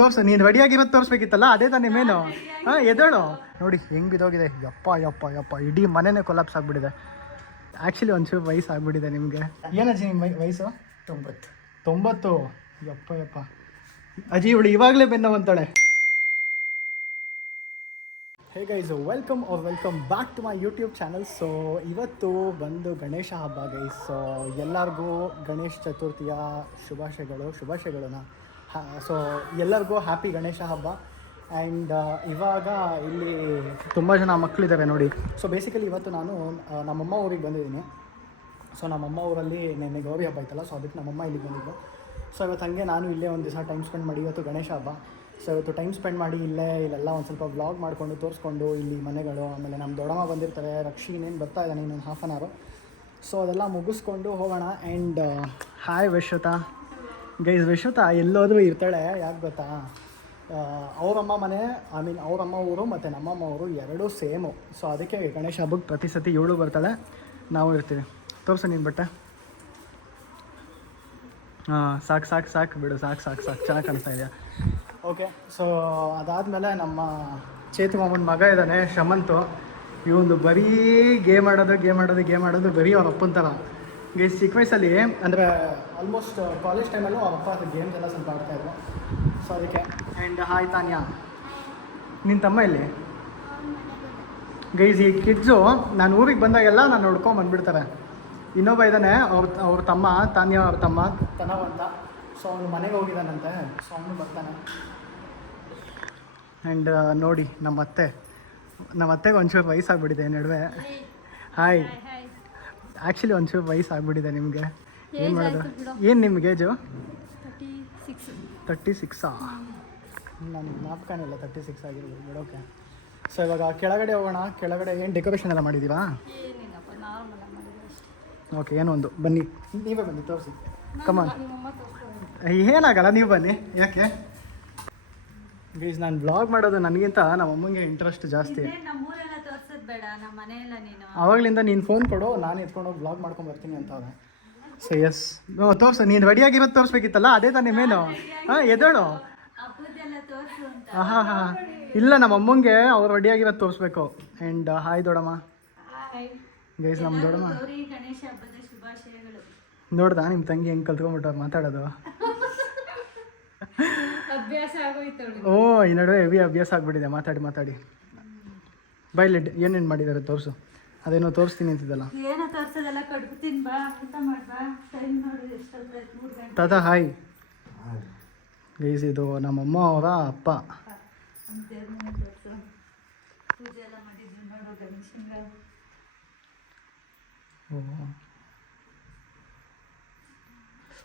ತೋರ್ಸು, ನೀನು ರೆಡಿಯಾಗಿರೋದು ತೋರಿಸ್ಬೇಕಿತ್ತಲ್ಲ, ಅದೇ ತಾನೇ ಮೇನು. ಹಾಂ, ಎದ್ದೇಳು. ನೋಡಿ ಹೆಂಗೆ ಬಿದ್ದೋಗಿದೆ. ಯಪ್ಪ ಯಪ್ಪ ಯಪ್ಪ, ಇಡೀ ಮನೆನೇ ಕೊಲಾಪ್ಸ್ ಆಗಿಬಿಟ್ಟಿದೆ. ಆ್ಯಕ್ಚುಲಿ ಒಂಚೂರು ವಯಸ್ಸು ಆಗಿಬಿಟ್ಟಿದೆ ನಿಮಗೆ. ಏನಜ್ಜಿ ನಿಮ್ಮ ವಯಸ್ಸು? 90. ಯಪ್ಪ ಯಪ್ಪ ಅಜ್ಜಿ, ಇವಳು ಇವಾಗಲೇ ಬೆನ್ನವಂತಾಳೆ. Hey guys, welcome back to my YouTube channel. So ಇವತ್ತು ಬಂದು ಗಣೇಶ ಹಬ್ಬ ಗೈಸ್. ಸೊ ಎಲ್ಲರಿಗೂ ಗಣೇಶ ಚತುರ್ಥಿಯ ಶುಭಾಶಯಗಳನ್ನ. ಸೊ ಎಲ್ಲರಿಗೂ ಹ್ಯಾಪಿ ಗಣೇಶ ಹಬ್ಬ. ಆ್ಯಂಡ್ ಇವಾಗ ಇಲ್ಲಿ ತುಂಬ ಜನ ಮಕ್ಕಳಿದ್ದಾರೆ ನೋಡಿ. ಸೊ ಬೇಸಿಕಲಿ ಇವತ್ತು ನಾನು ನಮ್ಮಮ್ಮ ಊರಿಗೆ ಬಂದಿದ್ದೀನಿ. ಸೊ ನಮ್ಮಮ್ಮ ಊರಲ್ಲಿ ನೆನ್ನೆ ಗೌರಿ ಹಬ್ಬ ಆಯ್ತಲ್ಲ, ಸೊ ಅದಕ್ಕೆ ನಮ್ಮಮ್ಮ ಇಲ್ಲಿಗೆ ಬಂದಿದ್ದು. ಸೊ ಇವತ್ತು ಹಾಗೆ ನಾನು ಇಲ್ಲೇ ಒಂದು ದಿವಸ ಟೈಮ್ ಸ್ಪೆಂಡ್ ಮಾಡಿ, ಇವತ್ತು ಗಣೇಶ ಹಬ್ಬ. ಸೊ ಇವತ್ತು ಟೈಮ್ ಸ್ಪೆಂಡ್ ಮಾಡಿ ಇಲ್ಲೆಲ್ಲ ಒಂದು ಸ್ವಲ್ಪ ವ್ಲಾಗ್ ಮಾಡಿಕೊಂಡು ತೋರಿಸ್ಕೊಂಡು, ಇಲ್ಲಿ ಮನೆಗಳು, ಆಮೇಲೆ ನಮ್ಮ ದೊಡ್ಡಮ್ಮ ಬಂದಿರ್ತಾರೆ, ರಕ್ಷಿ ಇನ್ನೇನು ಬರ್ತಾ ಇದ್ದಾನೆ ಇನ್ನೊಂದು ಹಾಫ್ ಆನ್ ಅವರು. ಸೊ ಅದೆಲ್ಲ ಮುಗಿಸ್ಕೊಂಡು ಹೋಗೋಣ. And hi Vishwatha guys. Vishwatha ಎಲ್ಲೋದ್ರೂ ಇರ್ತಾಳೆ, ಯಾಕೆ ಗೊತ್ತಾ, ಅವರಮ್ಮ ಮನೆ, ಅವರಮ್ಮ ಊರು ಮತ್ತು ನಮ್ಮಮ್ಮ ಊರು ಎರಡೂ ಸೇಮು. ಸೊ ಅದಕ್ಕೆ ಗಣೇಶ ಹಬ್ಬಕ್ಕೆ ಪ್ರತಿ ಸತಿ ಇವಳು ಬರ್ತಾಳೆ, ನಾವು ಇರ್ತೀವಿ. ತೋರಿಸು ನೀನು ಬಟ್ಟೆ. ಹಾಂ, ಸಾಕು ಬಿಡು, ಸಾಕು ಚೆನ್ನಾಗಿ ಕಾಣಿಸ್ತಾ ಇದೆಯಾ? ಓಕೆ. ಸೊ ಅದಾದಮೇಲೆ ನಮ್ಮ ಚೇತು ಮಾಮನ ಮಗ ಇದ್ದಾನೆ ಶಮಂತು. ಇವೊಂದು ಬರೀ ಗೇಮ್ ಆಡೋದು ಬರೀ ಅವ್ರ ಅಪ್ಪನ ಥರ. ಗೇಸ್ ಚಿಕ್ಕ ವಯಸ್ಸಲ್ಲಿ ಅಂದರೆ ಆಲ್ಮೋಸ್ಟ್ ಕಾಲೇಜ್ ಟೈಮಲ್ಲೂ ಅವ್ರ ಅಪ್ಪ ಗೇಮ್ಸ್ ಎಲ್ಲ ಸ್ವಲ್ಪ ಆಡ್ತಾಯಿದ್ರು. ಸೊ ಅದಕ್ಕೆ. ಆ್ಯಂಡ್ ಹಾಯ್ ತಾನ್ಯಾ, ನಿನ್ನ ತಮ್ಮ ಇಲ್ಲಿ? ಗೈಸ್, ಈ ಕಿಡ್ಸು ನಾನು ಊರಿಗೆ ಬಂದಾಗೆಲ್ಲ ನಾನು ನೋಡ್ಕೊಂಡು ಬಂದುಬಿಡ್ತಾರೆ. ಇನ್ನೊಬ್ಬ ಇದ್ದಾನೆ, ಅವ್ರ ತಮ್ಮ, ತಾನ್ಯಾ ಅವ್ರ ತಮ್ಮ ತನವ್ ಅಂತ. ಸೊ ಅವನು ಮನೆಗೆ ಹೋಗಿದ್ದಾನಂತೆ, ಸೊ ಅವನು ಬರ್ತಾನೆ. ಆ್ಯಂಡ್ ನೋಡಿ ನಮ್ಮ ಅತ್ತೆಗೆ ಒಂಚೂರು ವಯಸ್ಸಾಗ್ಬಿಟ್ಟಿದೆ ನಡುವೆ. ಹಾಯ್. ಆ್ಯಕ್ಚುಲಿ ಒಂಚೂರು ವಯಸ್ಸಾಗ್ಬಿಟ್ಟಿದೆ ನಿಮಗೆ. ಏನು ಮಾಡೋದು? ಏನು ನಿಮ್ಗೆ ಏಜು? 36. ನನಗೆ ಜ್ಞಾಪಕನೇ ಇಲ್ಲ 36 ಆಗಿರ್ಬೋದು ಬಿಡೋಕೆ. ಸೊ ಇವಾಗ ಕೆಳಗಡೆ ಹೋಗೋಣ. ಕೆಳಗಡೆ ಏನು ಡೆಕೋರೇಷನ್ ಎಲ್ಲ ಮಾಡಿದ್ದೀರಾ? ಓಕೆ, ಏನೋ ಒಂದು ಬನ್ನಿ, ನೀವೇ ಬನ್ನಿ ತೋರಿಸಿ. ಕಮಾನ್. ಏನಾಗಲ್ಲ, ನೀವು ಬನ್ನಿ. ಯಾಕೆ ಗೈಸ್, ನಾನು ಬ್ಲಾಗ್ ಮಾಡೋದು ನನಗಿಂತ ನಮ್ಮ ಅಮ್ಮಂಗೆ ಇಂಟ್ರೆಸ್ಟ್ ಜಾಸ್ತಿ. ಆವಾಗಲಿಂದ ನೀನು ಫೋನ್ ಕೊಡು, ನಾನು ಎತ್ಕೊಂಡೋಗಿ ಬ್ಲಾಗ್ ಮಾಡ್ಕೊಂಡು ಬರ್ತೀನಿ ಅಂತ ಅವ್ರೆ. ಸೊ ಎಸ್, ತೋರಿಸು, ನೀನು ರೆಡಿಯಾಗಿರೋದು ತೋರಿಸ್ಬೇಕಿತ್ತಲ್ಲ, ಅದೇ ತಾನೇ ಮೇನು. ಹಾಂ, ಎದ್ದೇಳು. ಹಾಂ, ಇಲ್ಲ ನಮ್ಮ ಅಮ್ಮಂಗೆ ಅವ್ರು ರೆಡಿಯಾಗಿರೋದು ತೋರಿಸ್ಬೇಕು. And hi ದೊಡಮ್ಮ. ಗೈಸ್, ನಮ್ಮ ದೊಡಮ್ಮ ನೋಡ್ದಾ ನಿಮ್ಮ ತಂಗಿ ಹೆಂಗೆ ಕಲ್ತ್ಕೊಂಡ್ಬಿಟ್ಟವ್ರು ಮಾತಾಡೋದು. ಓ, ಈ ನಡುವೆ ಹೆವಿ ಅಭ್ಯಾಸ ಆಗ್ಬಿಟ್ಟಿದೆ ಮಾತಾಡಿ. ಬೈಲಿ ಏನೇನು ಮಾಡಿದ್ದಾರೆ ತೋರಿಸು. ಅದೇನೋ ತೋರಿಸ್ತೀನಿ ಅಂತಿದ್ದಲ್ಲ. ತಾತ ಹಾಯ್. ಗೈಸ್, ಇದು ನಮ್ಮಮ್ಮ ಅವರ ಅಪ್ಪ.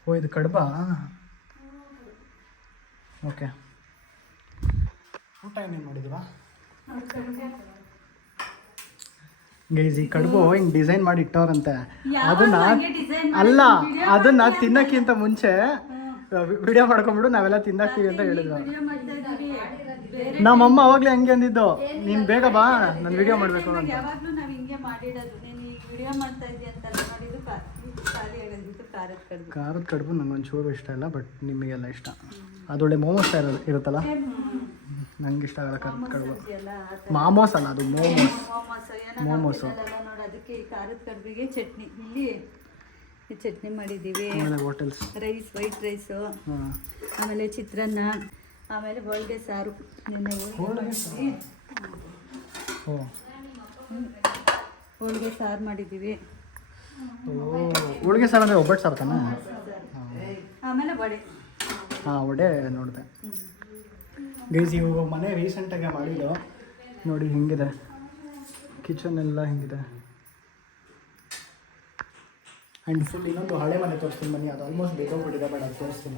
ಓ, ಇದು ಕಡ್ಬ. ಓಕೆ, ಊಟ ಏನೇನು ಮಾಡಿದೀವಾ ಗೈಸ್? ಈ ಕಡುಬು ಹಿಂಗೆ ಡಿಸೈನ್ ಮಾಡಿ ಇಟ್ಟವ್ರಂತೆ. ಅದನ್ನ ತಿನ್ನಕ್ಕಿಂತ ಮುಂಚೆ ವಿಡಿಯೋ ಮಾಡ್ಕೊಂಡ್ಬಿಡು, ನಾವೆಲ್ಲ ತಿನ್ನಕ್ತೀವಿ ಅಂತ ಹೇಳಿದ್ರು. ನಮ್ಮಮ್ಮ ಅವಾಗಲೇ ಹಂಗೆ ಅಂದಿದ್ದು, ನೀನು ಬೇಗ ಬಾ, ನಾನು ವಿಡಿಯೋ ಮಾಡಬೇಕು ಅಂತ. ಖಾರದ ಕಡುಬು ನಂಗೊಂಚೂರು ಇಷ್ಟ ಇಲ್ಲ, ಬಟ್ ನಿಮಗೆಲ್ಲ ಇಷ್ಟ. ಅದೊಳ್ಳೆ ಮೋಮೋಸ್ ಇರುತ್ತಲ್ಲ, ನಂಗೆ ಇಷ್ಟ ಆಗಲ್ಲ ಖಾರದ ಕಡುಬು. ಮಾಮೋಸ್ ಅಲ್ಲ, ಅದು ಮೋಮೋಸು. ಅದಕ್ಕೆ ಖಾರದ ಕಡುಬಿಗೆ ಚಟ್ನಿ ಮಾಡಿದ್ದೀವಿ. ಹೋಟೆಲ್ಸ್ ರೈಸ್, ವೈಟ್ ರೈಸು, ಆಮೇಲೆ ಚಿತ್ರಾನ್ನ, ಆಮೇಲೆ ಹೋಳಿಗೆ ಸಾರು. ಹೋಳಿಗೆ ಸಾರು ಮಾಡಿದ್ದೀವಿ. ಹೋಳಿಗೆ ಸಾರು ಅಂದರೆ ಒಬ್ಬಟ್ಟು ಸಾರು ತಾನೆ? ಆಮೇಲೆ ವಡೆ. ಹಾಂ, ವಡೆ ನೋಡಿದೆ. ಗೈಸ್, ಇವಾಗ ಮನೆ ರೀಸೆಂಟಾಗಿ ಮಾಡಿದ್ದು ನೋಡಿ, ಹಿಂಗಿದೆ ಕಿಚನ್ ಎಲ್ಲ ಹಿಂಗಿದೆ. ಆ್ಯಂಡ್ ಫುಲ್ ಇನ್ನೊಂದು ಹಳೆ ಮನೆ ತೋರಿಸ್ತೀನಿ ಬನ್ನಿ. ಅದು ಆಲ್ಮೋಸ್ಟ್ ಬೇಕೋಗ್ಬಿಟ್ಟಿದೆ, ಬಟ್ ಅದು ತೋರಿಸ್ತೀನಿ.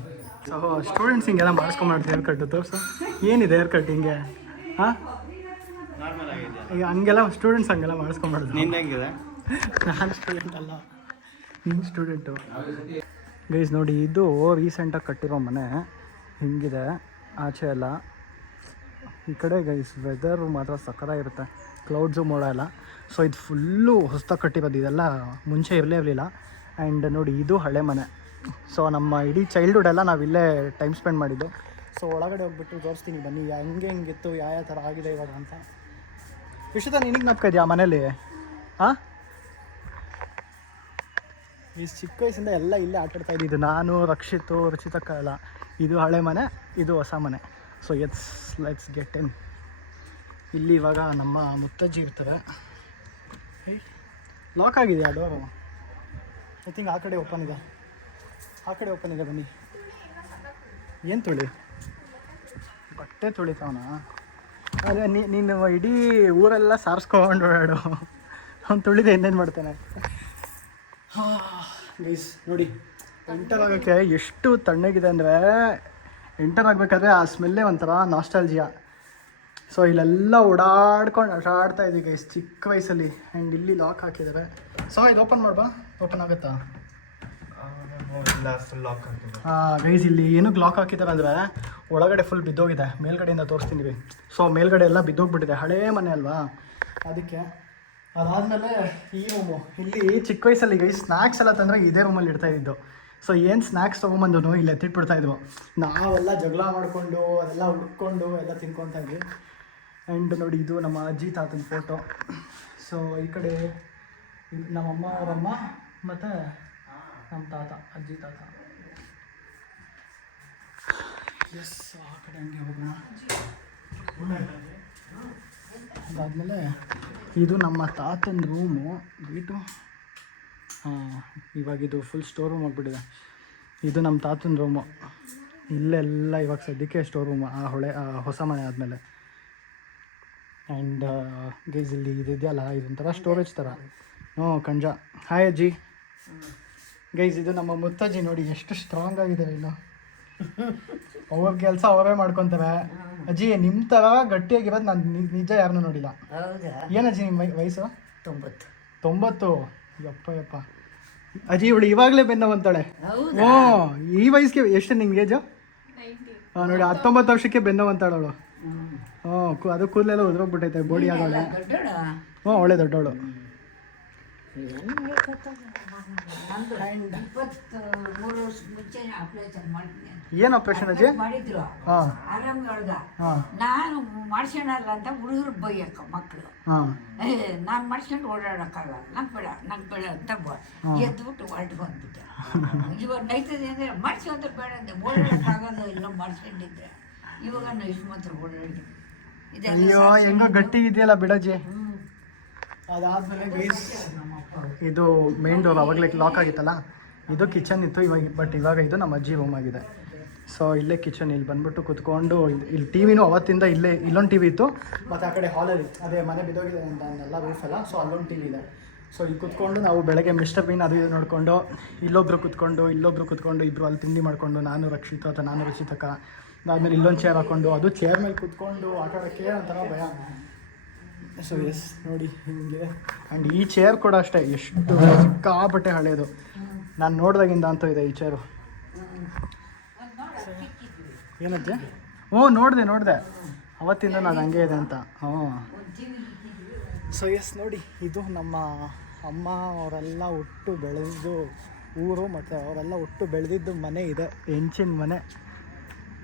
ಸೊ ಸ್ಟೂಡೆಂಟ್ಸ್ ಹಿಂಗೆಲ್ಲ ಮಾಡಿಸ್ಕೊಂಡ್ಬಿಡ್ತೀವಿ ಹೇರ್ ಕಟ್ಟು. ತೋರಿಸು, ಏನಿದೆ ಹೇರ್ ಕಟ್ ಹಿಂಗೆ? ಹಾಂ, ಈಗ ಹಂಗೆಲ್ಲ ಸ್ಟೂಡೆಂಟ್ಸ್ ಹಂಗೆಲ್ಲ ಮಾಡಿಸ್ಕೊಂಡ್ಬಿಡ್ತೀವಿ. ನಿನ್ನ ಹೆಂಗಿದೆ? ನಾನು ಸ್ಟೂಡೆಂಟ್ ಅಲ್ಲ, ನೀನು ಸ್ಟೂಡೆಂಟು. ಗೈಸ್ ನೋಡಿ, ಇದು ರೀಸೆಂಟಾಗಿ ಕಟ್ಟಿರೋ ಮನೆ ಹಿಂಗಿದೆ. ಆಚೆ ಎಲ್ಲ ಈ ಕಡೆ ಗೈಸ್ ವೆದರು ಮಾತ್ರ ಸಕ್ಕತ್ತಾಗಿರುತ್ತೆ, ಕ್ಲೌಡ್ಸು ಮೋಡ ಎಲ್ಲ. ಸೊ ಇದು ಫುಲ್ಲು ಹೊಸ್ದಾಗಿ ಕಟ್ಟಿರೋದು, ಇದೆಲ್ಲ ಮುಂಚೆ ಇರಲಿಲ್ಲ. ಆ್ಯಂಡ್ ನೋಡಿ, ಇದು ಹಳೆ ಮನೆ. ಸೊ ನಮ್ಮ ಇಡೀ ಚೈಲ್ಡ್ಹುಡ್ ಎಲ್ಲ ನಾವು ಇಲ್ಲೇ ಟೈಮ್ ಸ್ಪೆಂಡ್ ಮಾಡಿದ್ದು. ಸೊ ಒಳಗಡೆ ಹೋಗ್ಬಿಟ್ಟು ತೋರಿಸ್ತೀನಿ ಬನ್ನಿ ಹೆಂಗಿತ್ತು ಯಾವ ಥರ ಆಗಿದೆ ಇವಾಗ ಅಂತ. ವಿಶ್ವತ ನಿನಗೆ ನಪ್ಕ ಇದೆಯಾ ಮನೇಲಿ? ಹಾಂ, ಈ ಚಿಕ್ಕ ವಯಸ್ಸಿಂದ ಎಲ್ಲ ಇಲ್ಲೇ ಆಟಾಡ್ತಾ ಇದ್ದಿದ್ದು ನಾನು, ರಕ್ಷಿತು, ರುಚಿತಕ್ಕ ಎಲ್ಲ. ಇದು ಹಳೆ ಮನೆ, ಇದು ಹೊಸ ಮನೆ. So let's get in. ಇಲ್ಲಿ ಇವಾಗ ನಮ್ಮ ಮುತ್ತಜ್ಜಿ ಇರ್ತಾರೆ. ಲಾಕ್ ಆಗಿದೆ ಆ ಡೋರು. ಐ ಥಿಂಕ್ ಆ ಕಡೆ ಓಪನ್ ಇದೆ, ಆ ಕಡೆ ಓಪನ್ ಇದೆ. ಬನ್ನಿ. ಏನು ತುಳಿ? ಬಟ್ಟೆ ತುಳಿತಾವನ? ಅದೇ ನೀನು ಇಡೀ ಊರೆಲ್ಲ ಸಾರಿಸ್ಕೊಂಡು ಓಡಾಡು. ಅವ್ನು ತುಳಿದೆ ಇನ್ನೇನು ಮಾಡ್ತಾನೆ. ಗೈಸ್ ನೋಡಿ, ಎಂಟರ್ ಆಗೋಕ್ಕೆ ಎಷ್ಟು ತಣ್ಣಗಿದೆ ಅಂದರೆ, ಎಂಟರ್ ಆಗಬೇಕಾದ್ರೆ ಆ ಸ್ಮೆಲ್ಲೇ ಒಂಥರ ನಾಸ್ಟಾಲ್ಜಿಯಾ. ಸೊ ಇಲ್ಲೆಲ್ಲ ಓಡಾಡ್ಕೊಂಡು ಆಟಾಡ್ತಾ ಇದ್ದೀವಿ ಗೈಸ್ ಚಿಕ್ಕ ವಯಸ್ಸಲ್ಲಿ. ಆ್ಯಂಡ್ ಇಲ್ಲಿ ಲಾಕ್ ಹಾಕಿದ್ದಾರೆ. ಸೊ ಇದು ಓಪನ್ ಮಾಡ್ಬಾ, ಓಪನ್ ಆಗುತ್ತಾ? ಹಾಂ ಗೈಸ್, ಇಲ್ಲಿ ಏನಕ್ಕೆ ಲಾಕ್ ಹಾಕಿದ್ದಾರೆ ಅಂದರೆ ಒಳಗಡೆ ಫುಲ್ ಬಿದ್ದೋಗಿದೆ. ಮೇಲ್ಗಡೆಯಿಂದ ತೋರಿಸ್ತೀನಿ. ಸೊ ಮೇಲ್ಗಡೆ ಎಲ್ಲ ಬಿದ್ದೋಗ್ಬಿಟ್ಟಿದೆ, ಹಳೇ ಮನೆ ಅಲ್ವಾ, ಅದಕ್ಕೆ. ಅದಾದಮೇಲೆ ಈ ರೂಮು, ಇಲ್ಲಿ ಚಿಕ್ಕ ವಯಸ್ಸಲ್ಲಿ ಗೈಸ್ ಸ್ನ್ಯಾಕ್ಸ್ ಎಲ್ಲ ತಂದರೆ ಇದೇ ರೂಮಲ್ಲಿ ಇಡ್ತಾ ಇದ್ದಿದ್ದು. ಸೊ ಏನು ಸ್ನ್ಯಾಕ್ಸ್ ತೊಗೊಂಬಂದು ಇಲ್ಲಿ ಎತ್ತಿಟ್ಬಿಡ್ತಾಯಿದ್ವು. ನಾವೆಲ್ಲ ಜಗಳ ಮಾಡಿಕೊಂಡು ಅದೆಲ್ಲ ಹುಡ್ಕೊಂಡು ಎಲ್ಲ ತಿನ್ಕೊತಾ ಇದ್ವಿ. ಆ್ಯಂಡ್ ನೋಡಿ, ಇದು ನಮ್ಮ ಅಜ್ಜಿ ತಾತನ ಫೋಟೋ. ಸೊ ಈ ಕಡೆ ನಮ್ಮಮ್ಮ ಅವರಮ್ಮ ಮತ್ತು ನಮ್ಮ ತಾತ, ಅಜ್ಜಿ ತಾತ. ಎಸ್, ಆ ಕಡೆ ಹಂಗೆ ಹೋಗೋಣ. ಅದಾದಮೇಲೆ ಇದು ನಮ್ಮ ತಾತನ ರೂಮು. ವೀಟು ಇವಾಗ ಇದು ಫುಲ್ ಸ್ಟೋರ್ ರೂಮ್ ಆಗಿಬಿಟ್ಟಿದೆ. ಇದು ನಮ್ಮ ತಾತನ ರೂಮು. ಇಲ್ಲೆಲ್ಲ ಇವಾಗ ಸದ್ಯಕ್ಕೆ ಸ್ಟೋರ್ ರೂಮು, ಹೊಸ ಮನೆ ಆದಮೇಲೆ. ಆ್ಯಂಡ್ ಗೈಸ್ ಇಲ್ಲಿ ಇದೆಯಲ್ಲ, ಇದೊಂಥರ ಸ್ಟೋರೇಜ್ ಥರ. ಕಂಜ. ಹಾಯ್ ಅಜ್ಜಿ. ಗೈಸ್ ಇದು ನಮ್ಮ ಮುತ್ತಜ್ಜಿ. ನೋಡಿ ಎಷ್ಟು ಸ್ಟ್ರಾಂಗ್ ಆಗಿದೆ ಇನ್ನು. ಅವ್ರ ಕೆಲಸ ಅವರೇ ಮಾಡ್ಕೊತಾರೆ. ಅಜ್ಜಿ ನಿಮ್ಮ ಥರ ಗಟ್ಟಿಯಾಗಿರೋದು ನಾನು ನಿಜ ಯಾರನ್ನೂ ನೋಡಿಲ್ಲ. ಏನಜ್ಜಿ ನಿಮ್ಮ ವಯಸ್ಸು? 90. ಯಪ್ಪ. ಅಜ್ಜಿ ಇವಳು ಇವಾಗಲೇ ಬೆನ್ನವಂತಾಳೆ. ಹ್ಞೂ, ಈ ವಯಸ್ಸಿಗೆ ಎಷ್ಟು ನಿಮ್ಗೆ ಏಜು? ನೋಡಿ 19 ವರ್ಷಕ್ಕೆ ಬೆನ್ನವಂತಾಳು ಅವಳು. ಹ್ಞೂ, ಅದು ಕೂದಲೆಲ್ಲ ಉದ್ರೋಗ್ಬಿಟ್ಟೈತೆ, ಬೋಡಿ ಆಗೋಳೆ. ಹ್ಞೂ, ಅವಳೆ ದೊಡ್ಡವಳು. ಏನು ಆಪರೇಷನ್ ಅಜ್ಜಿ? ನಾನು ಮಾಡ್ಸೋಣಲ್ಲ ಅಂತ ಹುಡುಗರು ಬೈಯಕ್ಕ ಮಕ್ಕಳು. ನಾನು ಮಾಡ್ಸ್ಕೊಂಡು ಓಡಾಡಕ್ಕಾಗಲ್ಲ, ನಂಗೆ ಬೇಡ ಅಂತ ಎದ್ಬಿಟ್ಟು ಹೊರಟು ಬಂದ್ಬಿಟ್ಟೆ. ಇವಾಗ ನೈತದೆ ಅಂದರೆ ಮಾಡ್ಸೋದ್ರೆ ಬೇಡ ಅಂದೆ, ಓಡಾಡಕ್ಕಾಗಲ್ಲ ಇಲ್ಲ ಮಾಡ್ಸ್ಕೊಂಡಿದ್ರೆ. ಇವಾಗ ನಾವು ಇಷ್ಟು ಮಾತ್ರ ಓಡಾಡಿ ಅಯ್ಯೋ ಹೆಂಗೋ ಗಟ್ಟಿ ಇದೆಯಲ್ಲ ಬಿಡಜ್ಜಿ. ಅದಾದಮೇಲೆ ಗೈಸ್ ಇದು ಮೇನ್ ಡೋರ್ ಅವಾಗಲೇ ಲಾಕ್ ಆಗಿತ್ತಲ್ಲ, ಇದು ಕಿಚನ್ ಇತ್ತು ಇವಾಗ. ಇವಾಗ ಇದು ನಮ್ಮ ಅಜ್ಜಿ ರೂಮ್ ಆಗಿದೆ. ಸೊ ಇಲ್ಲೇ ಕಿಚನ್, ಇಲ್ಲಿ ಬಂದ್ಬಿಟ್ಟು ಕುತ್ಕೊಂಡು ಇಲ್ಲಿ ಟಿ ವಿನೂ ಅವತ್ತಿಂದ ಇಲ್ಲೊಂದು ಟಿ ವಿ ಇತ್ತು, ಮತ್ತು ಆ ಕಡೆ ಹಾಲಲ್ಲಿ ಅದೇ ಮನೆ ಬಿದ್ದೋಗಿದೆ ಅಂತ ಅಂದೆಲ್ಲ ರೂಫೆಲ್ಲ. ಸೊ ಅಲ್ಲೊಂದು ಟಿ ವಿ ಇದೆ. ಸೊ ಇಲ್ಲಿ ಕುತ್ಕೊಂಡು ನಾವು ಬೆಳಗ್ಗೆ ಮಿಸ್ಟರ್ ಬೀನ್ ಅದು ಇದು ನೋಡಿಕೊಂಡು, ಇಲ್ಲೊಬ್ರು ಕುತ್ಕೊಂಡು ಇಬ್ಬರು ಅಲ್ಲಿ ತಿಂಡಿ ಮಾಡಿಕೊಂಡು, ನಾನು ರುಚಿತಕ್ಕ. ಅದಾದಮೇಲೆ ಇಲ್ಲೊಂದು ಚೇರ್ ಹಾಕ್ಕೊಂಡು, ಅದು ಚೇರ್ ಮೇಲೆ ಕುತ್ಕೊಂಡು ಆಟ ಆಡೋಕ್ಕೆ ಒಂಥರ ಭಯ. ಸೊ ಎಸ್ ನೋಡಿ ಹಿಂಗೆ. ಆ್ಯಂಡ್ ಈ ಚೇರ್ ಕೂಡ ಅಷ್ಟೇ, ಎಷ್ಟು ಸಿಕ್ಕಾಪಟ್ಟೆ ಹಳೆಯದು. ನಾನು ನೋಡಿದಾಗಿಂದ ಅಂತೂ ಇದೆ ಈ ಚೇರು. ಏನಜ್ಜೆ? ಹ್ಞೂ ನೋಡಿದೆ ಅವತ್ತಿಂದ ನಾನು ಹಂಗೆ ಇದೆ ಅಂತ. ಹ್ಞೂ. ಸೊ ಎಸ್ ನೋಡಿ, ಇದು ನಮ್ಮ ಅಮ್ಮ ಅವರೆಲ್ಲ ಹುಟ್ಟು ಬೆಳೆದಿದ್ದು ಊರು, ಮತ್ತು ಅವರೆಲ್ಲ ಹುಟ್ಟು ಬೆಳೆದಿದ್ದು ಮನೆ ಇದೆ, ಹೆಂಚಿನ ಮನೆ.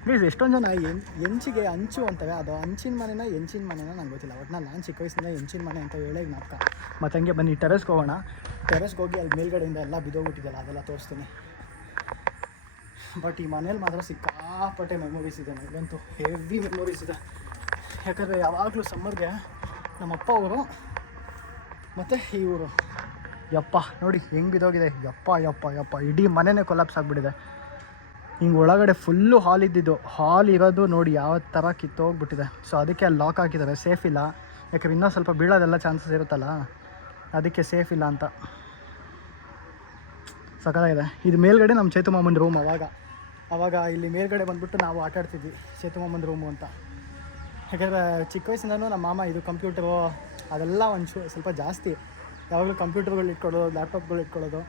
ಪ್ಲೀಸ್ ಎಷ್ಟೊಂದು ಜನ ಹೆಂಚಿಗೆ ಹಂಚು ಅಂತವೆ, ಅದು ಹಂಚಿನ ಮನೆನ ಹೆಂಚಿನ ಮನೆನ ನಂಗೆ ಗೊತ್ತಿಲ್ಲ. ಒಟ್ನಲ್ಲಿ ನಾನು ಚಿಕ್ಕ ವಯಸ್ಸಿಂದ ಹೆಂಚಿನ ಮನೆ ಅಂತ ಹೇಳಿ ನಾಟಕ. ಮತ್ತು ಹಂಗೆ ಬನ್ನಿ ಟೆರೆಸ್ಗೆ ಹೋಗೋಣ. ಟೆರೆಸ್ಗೆ ಹೋಗಿ ಅಲ್ಲಿ ಮೇಲ್ಗಡೆಯಿಂದ ಎಲ್ಲ ಬಿದ್ದೋಗ್ಬಿಟ್ಟಿದ್ದಲ್ಲ, ಅದೆಲ್ಲ ತೋರಿಸ್ತೀನಿ. ಬಟ್ ಈ ಮನೇಲಿ ಮಾತ್ರ ಸಿಕ್ಕಾಪಟ್ಟೆ ಮೆಮೊರೀಸ್ ಇದೆ. ನನಗಂತೂ ಹೆವಿ ಮೆಮೊರೀಸ್ ಇದೆ. ಯಾಕಂದರೆ ಯಾವಾಗಲೂ ಸಮ್ಮರ್ಗೆ ನಮ್ಮಪ್ಪ ಊರು ಮತ್ತು ಈ ಊರು. ಯಪ್ಪ ನೋಡಿ ಹೆಂಗೆ ಬಿದ್ದೋಗಿದೆ. ಯಪ್ಪ ಇಡೀ ಮನೆಯೇ ಕೊಲಾಪ್ಸ್ ಆಗಿಬಿಟ್ಟಿದೆ. ಹಿಂಗೆ ಒಳಗಡೆ ಫುಲ್ಲು ಹಾಲ್ ಇದ್ದಿದ್ದು, ಹಾಲ್ ಇರೋದು ನೋಡಿ ಯಾವ ಥರ ಕಿತ್ತೋಗ್ಬಿಟ್ಟಿದೆ. ಸೊ ಅದಕ್ಕೆ ಅಲ್ಲಿ ಲಾಕ್ ಹಾಕಿದ್ದಾರೆ, ಸೇಫ್ ಇಲ್ಲ. ಯಾಕಂದ್ರೆ ಇನ್ನೂ ಸ್ವಲ್ಪ ಬೀಳೋದೆಲ್ಲ ಚಾನ್ಸಸ್ ಇರುತ್ತಲ್ಲ, ಅದಕ್ಕೆ ಸೇಫ್ ಇಲ್ಲ ಅಂತ. ಸಖತ್ತಾಗಿದೆ. ಇದು ಮೇಲ್ಗಡೆ ನಮ್ಮ ಚೇತುಮಾಮನ ರೂಮ್. ಅವಾಗ ಇಲ್ಲಿ ಮೇಲ್ಗಡೆ ಬಂದುಬಿಟ್ಟು ನಾವು ಆಟಾಡ್ತಿದ್ವಿ, ಚೇತುಮಾಮನ ರೂಮು ಅಂತ. ಯಾಕಂದರೆ ಚಿಕ್ಕ ವಯಸ್ಸಿಂದನೂ ನಮ್ಮ ಮಾಮ ಇದು ಕಂಪ್ಯೂಟರು ಅದೆಲ್ಲ ಸ್ವಲ್ಪ ಜಾಸ್ತಿ. ಯಾವಾಗಲೂ ಕಂಪ್ಯೂಟರ್ಗಳು ಇಟ್ಕೊಳ್ಳೋದು, ಲ್ಯಾಪ್ಟಾಪ್ಗಳು ಇಟ್ಕೊಳ್ಳೋದು.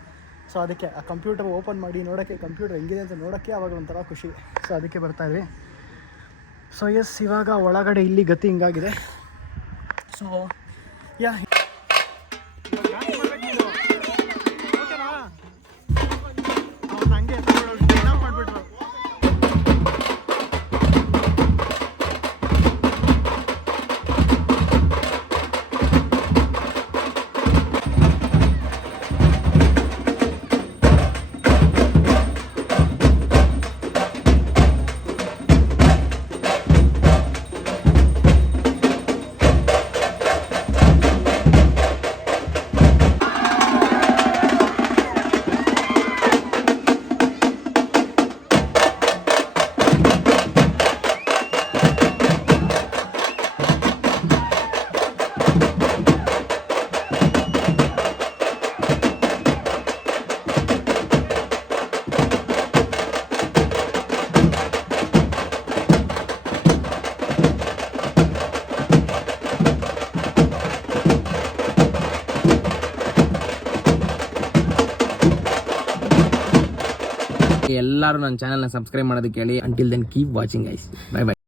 ಸೊ ಅದಕ್ಕೆ ಆ ಕಂಪ್ಯೂಟರ್ ಓಪನ್ ಮಾಡಿ ನೋಡೋಕ್ಕೆ, ಕಂಪ್ಯೂಟರ್ ಹೆಂಗಿದೆ ಅಂತ ನೋಡೋಕ್ಕೆ ಅವಾಗ ಒಂಥರ ಖುಷಿ. ಸೊ ಅದಕ್ಕೆ ಬರ್ತಾಯಿದ್ವಿ. ಸೊ ಎಸ್, ಇವಾಗ ಒಳಗಡೆ ಇಲ್ಲಿ ಗತಿ ಹಿಂಗಾಗಿದೆ. ಸೊ ಯಾ ಹಂಗೆ ಮಾಡಿಬಿಟ್ರು. ಎಲ್ಲರೂ ನನ್ನ ಚಾನಲ್ನ ಸಬ್ಸ್ಕ್ರೈಬ್ ಮಾಡೋದಕ್ಕೆ ಹೇಳಿ. Until then keep watching guys. Bye by.